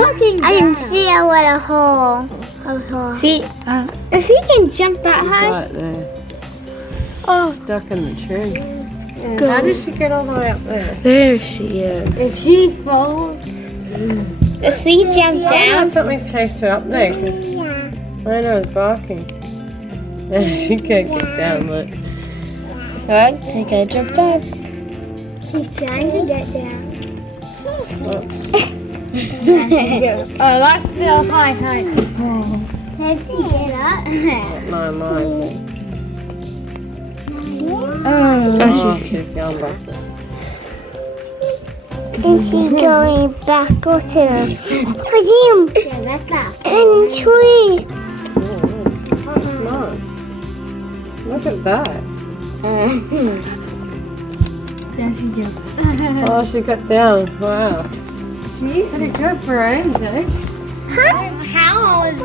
looking. I can see a little hole. See, if he can jump that high. Right there. Oh, stuck in the tree. How did she get all the way up there? There she is. If she falls, if he jumped down, Something's chased her up there because Lena was barking. And she can't get down, look. I think I jumped up. She's trying to get down. Oh, that's still high. Can she get up? Mine. Oh, She's going back. And she's going back up to him. Yeah, that's that. And tree. How smart. Look at that. there she jumped. Oh, she got down. Wow. She's pretty good for her age, eh? How old is she?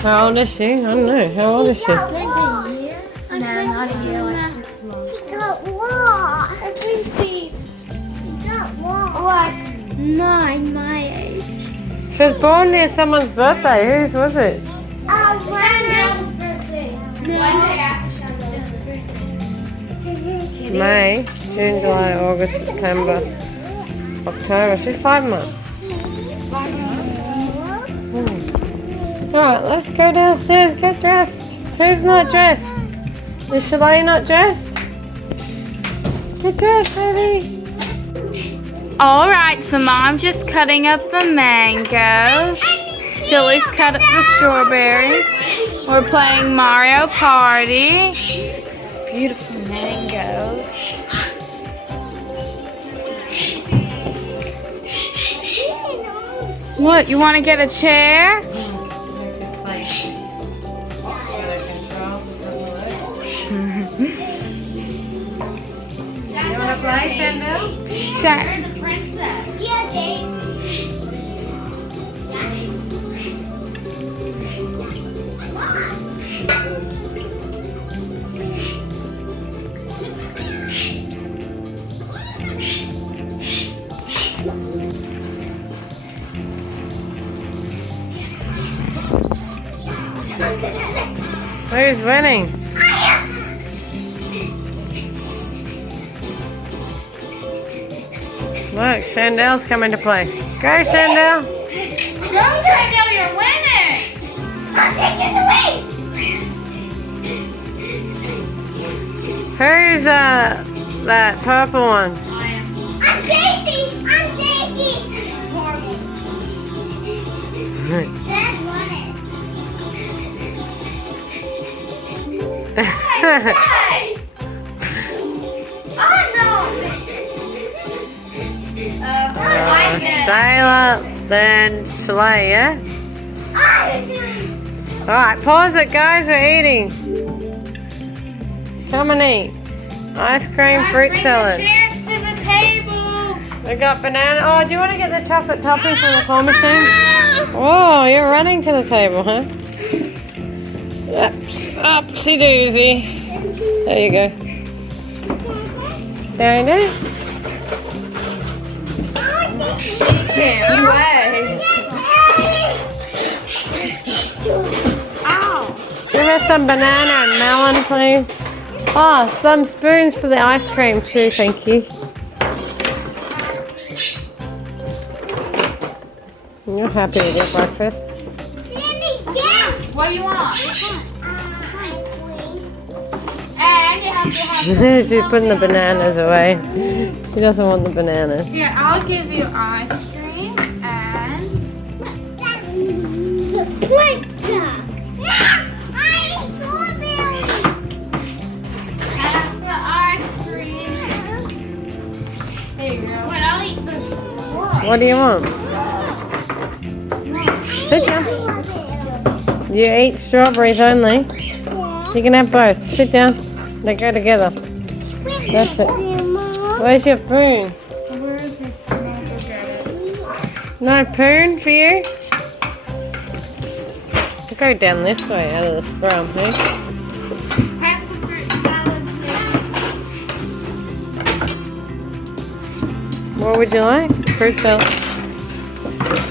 How old is she? I don't know. How old is she? No, not a year, like 6 months. She's got what? I think she's got what? Like 9, my age. She was born near someone's birthday. Whose was it? Chandelle's birthday. Monday after Chandelle's birthday. May, June, July, August, September, October. She's 5 months. Alright, let's go downstairs, get dressed. Who's not dressed? Is CHELECE not dressed? Get dressed, baby. Alright, so Mom's just cutting up the mangoes. Chili's cut up the strawberries. We're playing Mario Party. Beautiful mangoes. What, you want to get a chair? You want to play, Chandelle? Sure. Yeah, Dave. Who's winning? Look, Chandelle's coming to play. Go, Chandelle. Go, Chandelle, you're winning! I'm taking the lead. Who's that purple one? I'm Daisy. I'm Daisy. Dad won it. Oh no. Shayla, then CHELECE, yeah? Alright, pause it, guys. We're eating. Come and eat. Ice cream, fruit salad. Cheers to the table! We got banana. Oh, do you want to get the chocolate topping from the claw machine? Oh, you're running to the table, huh? Yep. Upsy doozy. There you go. There you go. Can't wait. Ow! Give us some banana and melon, please. Oh, some spoons for the ice cream too, thank you. You're happy with your breakfast? What do you want? And you have to have... She's putting the bananas away. She doesn't want the bananas. Here, I'll give you ice cream and... That's the ice cream. Here you go. Wait, I'll eat the straw. What do you want? Sit down. You eat strawberries only. You can have both. Sit down. They go together. That's it. Where's your spoon? Where is this? I'm gonna go get it. No spoon for you? Go down this way out of the scrum, hey? Pass the fruit salad, please. What would you like? Fruit salad.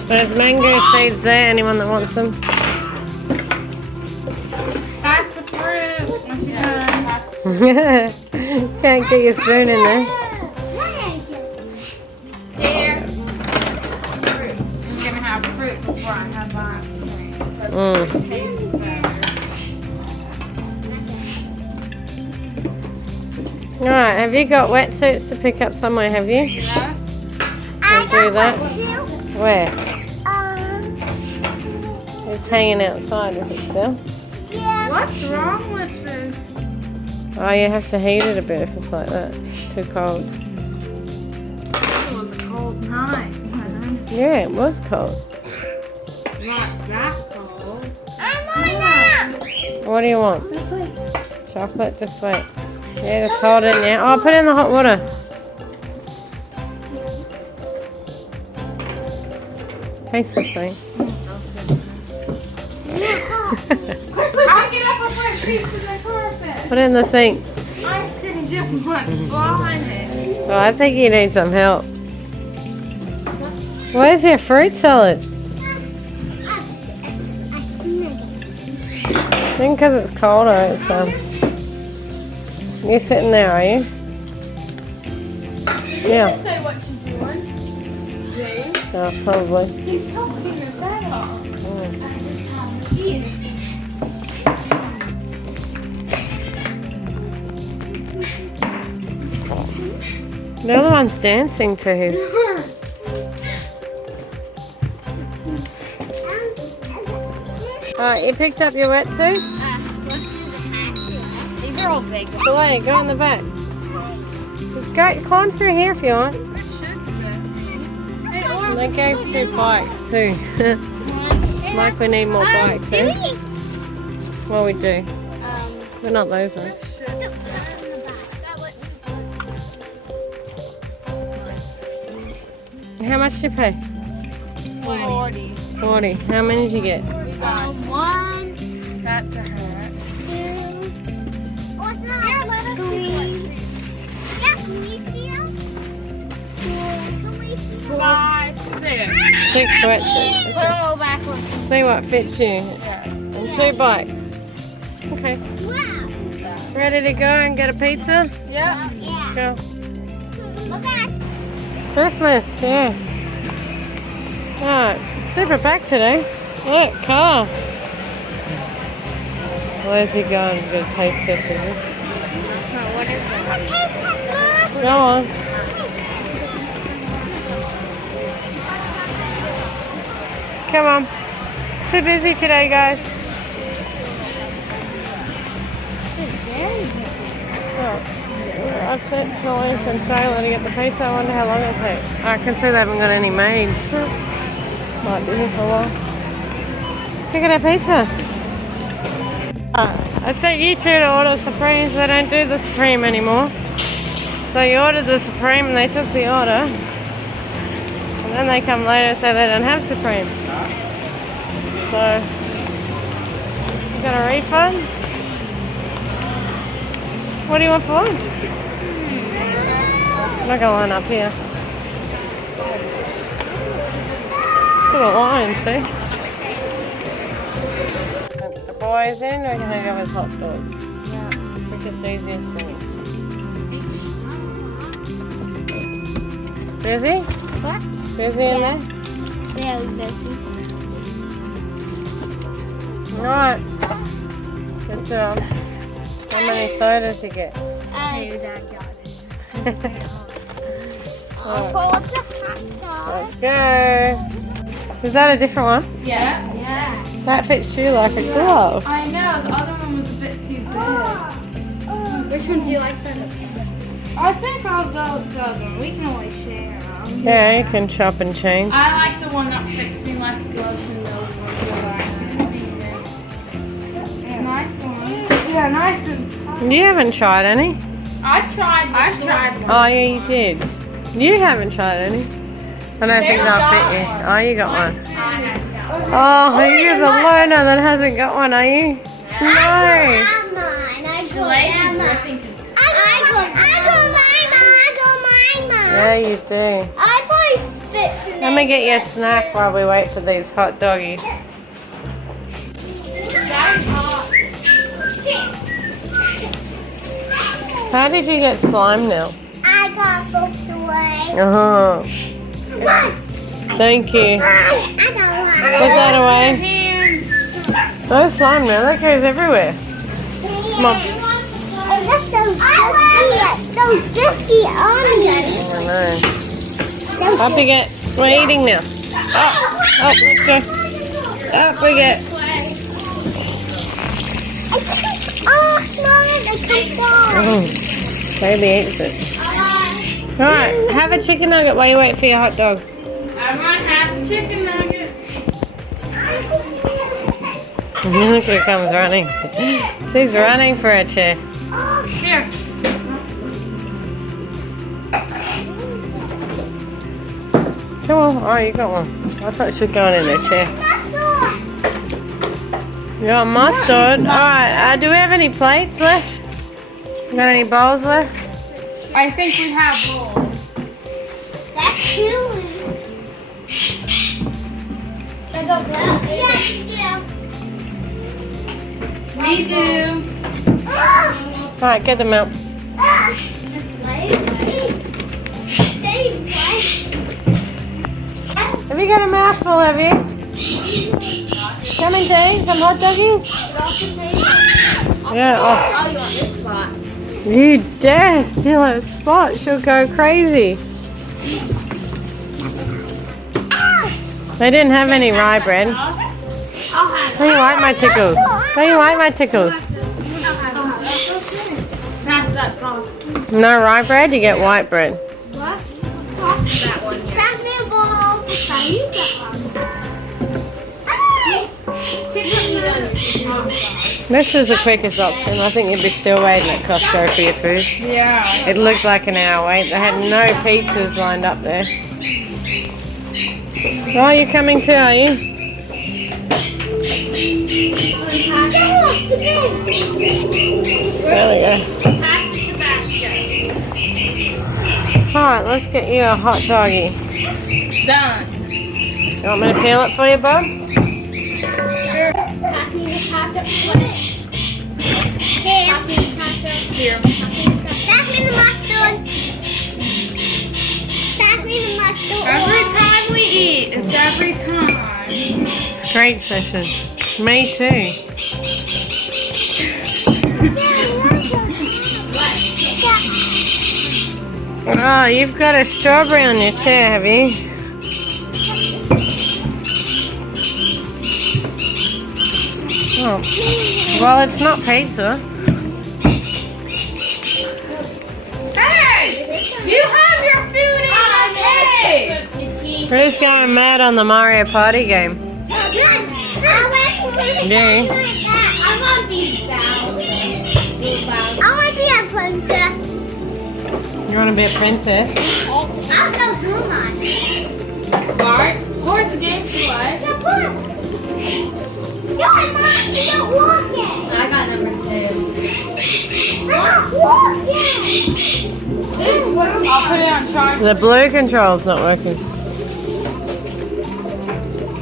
There's mango seeds there. Anyone that wants them? Pass the fruit once you're done. Can't get your spoon in there. Here. Fruit. I'm gonna have fruit before I have ice cream. Mm. Tastes better. Alright, have you got wetsuits to pick up somewhere, have you? Yeah. We'll do that. Where? It's hanging outside with it still. What's wrong with this? Oh, you have to heat it a bit if it's like that. It's too cold. It was a cold night. Yeah, it was cold. Not that cold. What do you want? It's like Chocolate? Just wait. Yeah, just hold it in there. Oh, put it in the hot water. Taste this thing. I'll get up before it creeps in the carpet. Put it in the sink. I'm sitting just much behind it. Oh, I think you need some help. Where's your fruit salad? I think because it's colder, it's You're sitting there, are you? Yeah. Say what you're doing. Oh, probably. He's talking his head off. The other one's dancing to his. Alright, you picked up your wetsuits? These are all big. So wait, go in the back. Climb through here if you want. And they gave 2 bikes too. Like we need more bikes, eh? Well, we do. But not those ones. How much did you pay? 40. 40. How many did you get? One, That's a hurt. two. 5, 6. 6 wetsuits. Put it all backwards. See what fits you. And 2 bikes. Okay. Wow. Ready to go and get a pizza? Yep. Yeah. Go. Look at us. Christmas, yeah. Alright, it's super packed today. Look, car. Where's he going? He's gonna taste test, is he? Go on. Come on. Too busy today, guys. Oh, I sent CHELECE and CHALA to get the pizza. I wonder how long it'll take. I can see they haven't got any made. Might be here for a while. Look at our pizza. I sent you 2 to order Supremes. They don't do the Supreme anymore. So you ordered the Supreme and they took the order. And then they come later and say they don't have Supreme. So, you got a refund? What do you want for lunch? I'm not going to line up here. Look at the lines, see? The boys in, or can I go with hot dog? Yeah. Quickest, easiest thing. Busy? What? Busy in there? Yeah, we're busy. Alright. Good job. How many sodas you get? I'll pull up the hot dog. Let's go. Is that a different one? Yes. Yeah. That fits you like a glove. I know, the other one was a bit too big. Which one do you like better? I think I'll go with the other one. We can always share them. Yeah, you can chop and change. I like the one that fits me like a glove and those ones are like nice one. Yeah, nice and You haven't tried any? I've tried one. Oh, yeah, you did. You haven't tried any. I don't think they'll fit you. Oh, you got one. Oh, you're the loner that hasn't got one, are you? No. I go mine. Yeah, you do. I play Let me get you a snack while we wait for these hot doggies. How did you get slime now? I got books away. Uh-huh. Thank you. I don't want Put that away. Those slime now, that goes everywhere. Come on. And that's so sticky on me. I know. Up we get. We're eating now. Up, let's go. Up we get. Oh, baby eats it. Alright, have a chicken nugget while you wait for your hot dog. I might have a chicken nugget. Look who comes running. She's running for a chair. Here. Come on. Oh, you got one. I thought she was going in her chair. You got mustard. Alright, do we have any plates left? Got any bowls left? I think we have bowls. That's chili. We do. Alright, get them out. Have you got a mouthful, have you? Come and take some hot doggies? Yeah. Oh. You want this spot? You dare steal a spot, she'll go crazy. They didn't have any rye bread. Don't you like my tickles? Don't you like my tickles? Pass that sauce. No rye bread, you get white bread. What? That one here. Pass me a bowl. This is the quickest option. I think you'd be still waiting at Costco for your food. Yeah. It looked like an hour wait. They had no pizzas lined up there. Oh, you're coming too, are you? There we go. Alright, let's get you a hot doggy. Done. You want me to peel it for you, Bob? Here. Every time we eat, it's every time. It's great session. Me too. Oh, you've got a strawberry on your chair, have you? Oh. Well, it's not pizza. Hey! You have your food in my plate! Who's going mad on the Mario Party game? Yeah. I want to be a princess. You want to be a princess? I'll go do mine. Alright, horse again. What? Yo, I'm not walking. I got number 2. I'm not walking. I'll put it on charge. The blue control's not working.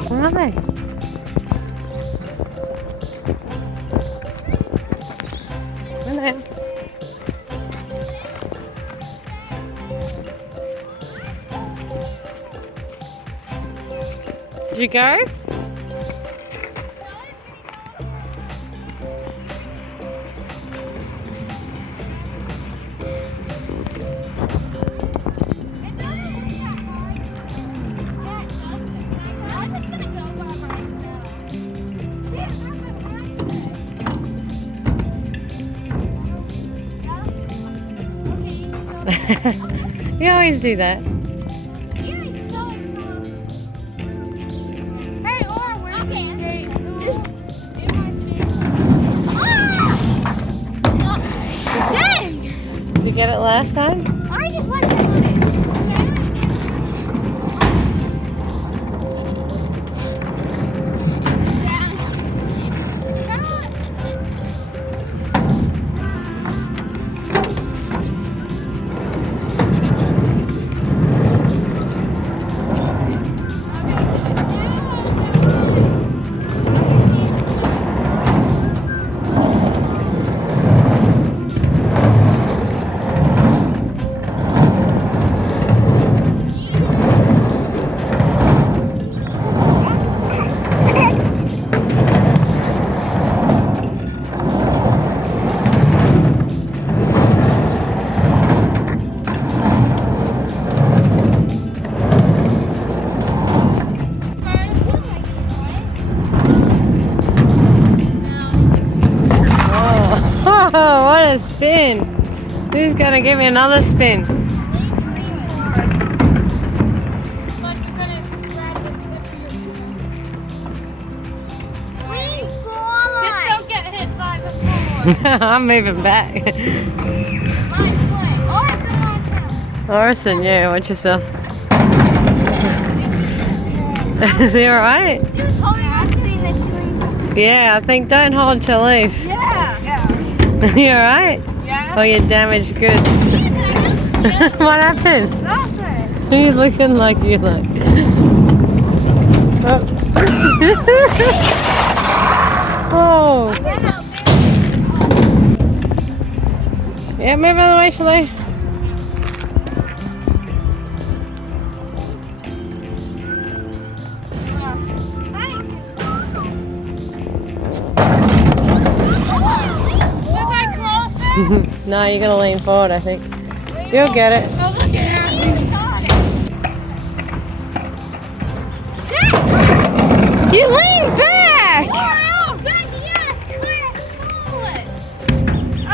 Where are they? Where are they? Did you go? You always do that. Did you get it last time? I just want to. Whoa, what a spin. Who's gonna give me another spin? I'm moving back. Orison, yeah, watch yourself. Is he alright? Yeah, I think don't hold CHELECE. Yeah. You alright? Yeah. Oh, you damaged goods. What happened? Nothing. He's looking like you look. Oh. Yeah, move out of the way, CHELECE. Was I closer? No, you're gonna lean forward, I think. You'll get it. Oh, look at her. You lean back. Oh, good, yes,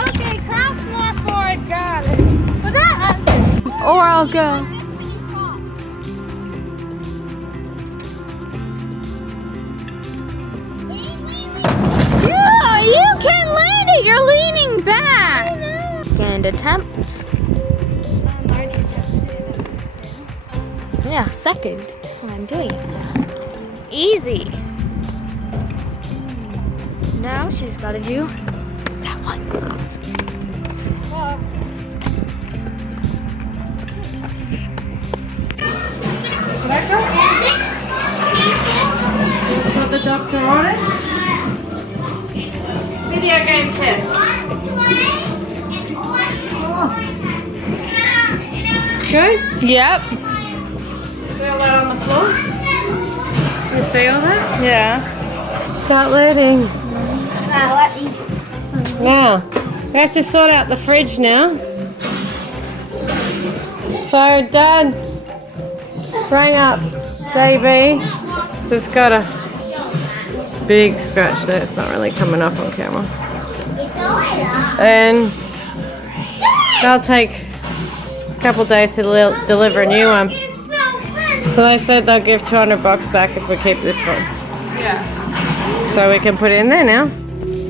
okay, cross more forward, got it. Was that or I'll go. Yeah, you can land it. You're leaning back. Second attempt. Yeah, second. That's what I'm doing. Easy. Now she's got to do that one. Put the doctor on it. Video game test. Good? Yep. Feel that on the floor? You feel that? Yeah. Start loading. Now, we have to sort out the fridge now. So, Dad rang up JB. It's got a big scratch there. It's not really coming up on camera. And they'll take a couple days to deliver a new one. So they said they'll give $200 back if we keep this one. Yeah. So we can put it in there now.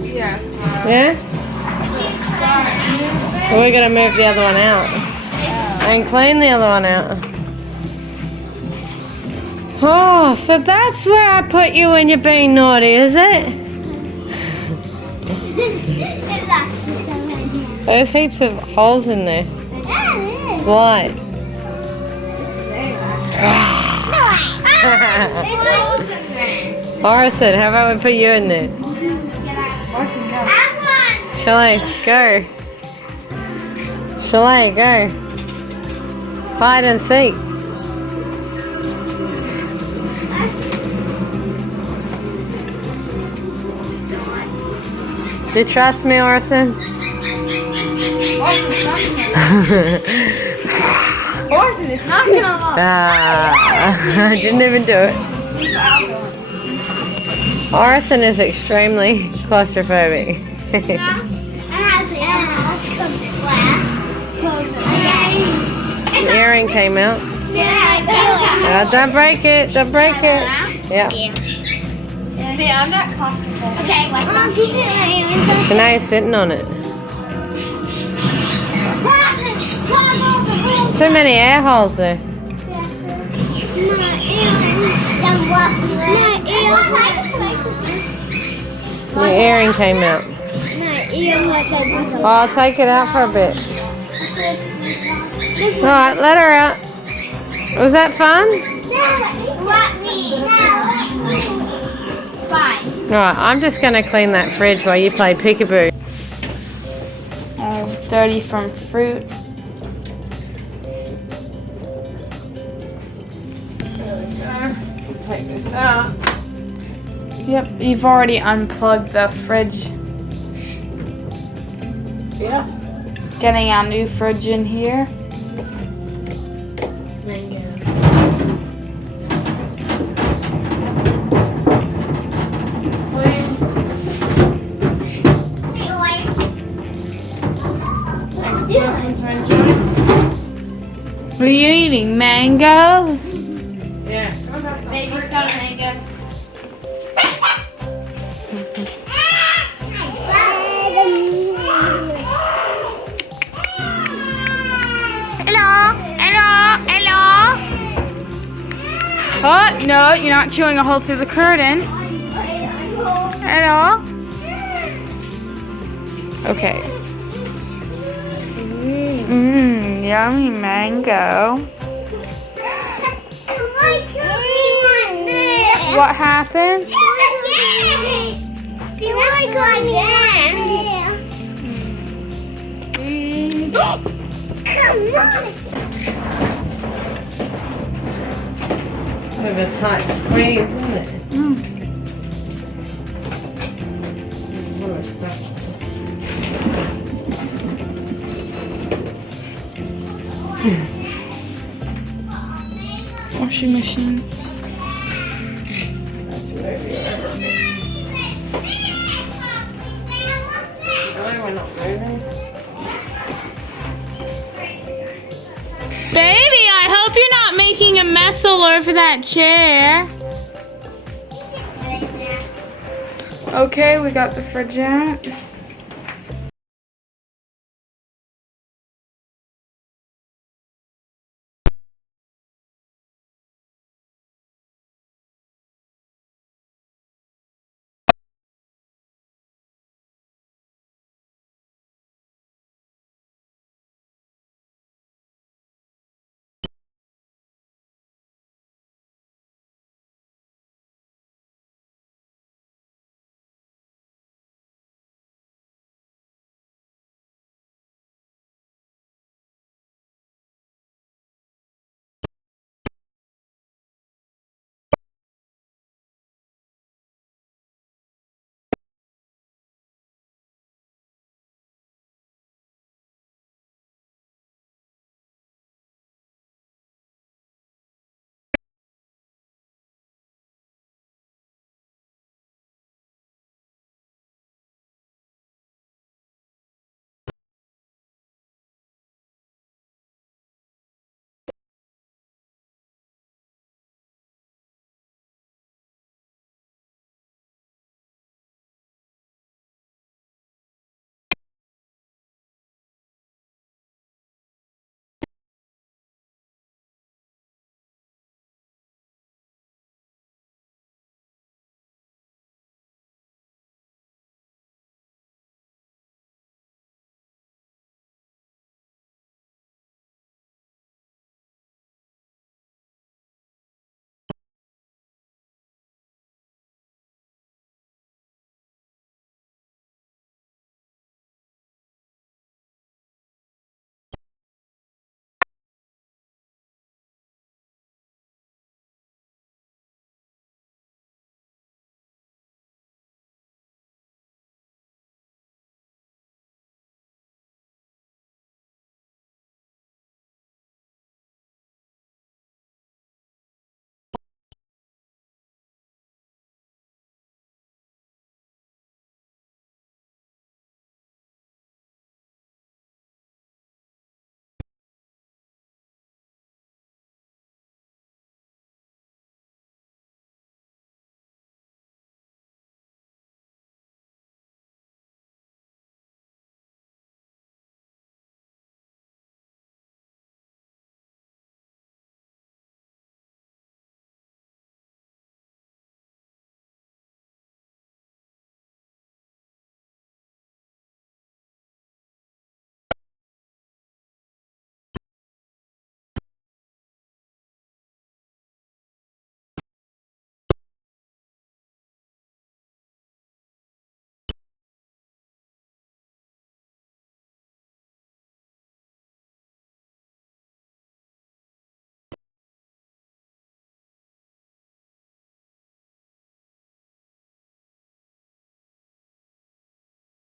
Yes. Yeah? Well, we're going to move the other one out. And clean the other one out. Oh, so that's where I put you when you're being naughty, is it? There's heaps of holes in there. Slide. Orison, how about we put you in there? CHELECE, go. CHALAY, go. Hide and seek. Do you trust me, Orison? Orison, it's not gonna look. I didn't even do it. Orison is extremely claustrophobic. The earring came out. Don't break it. Don't break it. Yeah. I'm not claustrophobic. Okay, CHANAY's sitting on it. Too many air holes there. The earring came out. Oh, I'll take it out for a bit. Alright, let her out. Was that fun? Fine. Alright, I'm just going to clean that fridge while you play peekaboo. Dirty from fruit. Take this out. Yep, you've already unplugged the fridge. Yeah. Getting our new fridge in here. eating mangoes? Yeah. Baby cut a mango. Hello, hello, hello. Oh, no, you're not chewing a hole through the curtain. Hello. Okay. Yummy mango. What happened? Bit of a tight squeeze, isn't it? Washing machine. We're not moving. Baby, I hope you're not making a mess all over that chair. Okay, we got the fridge out.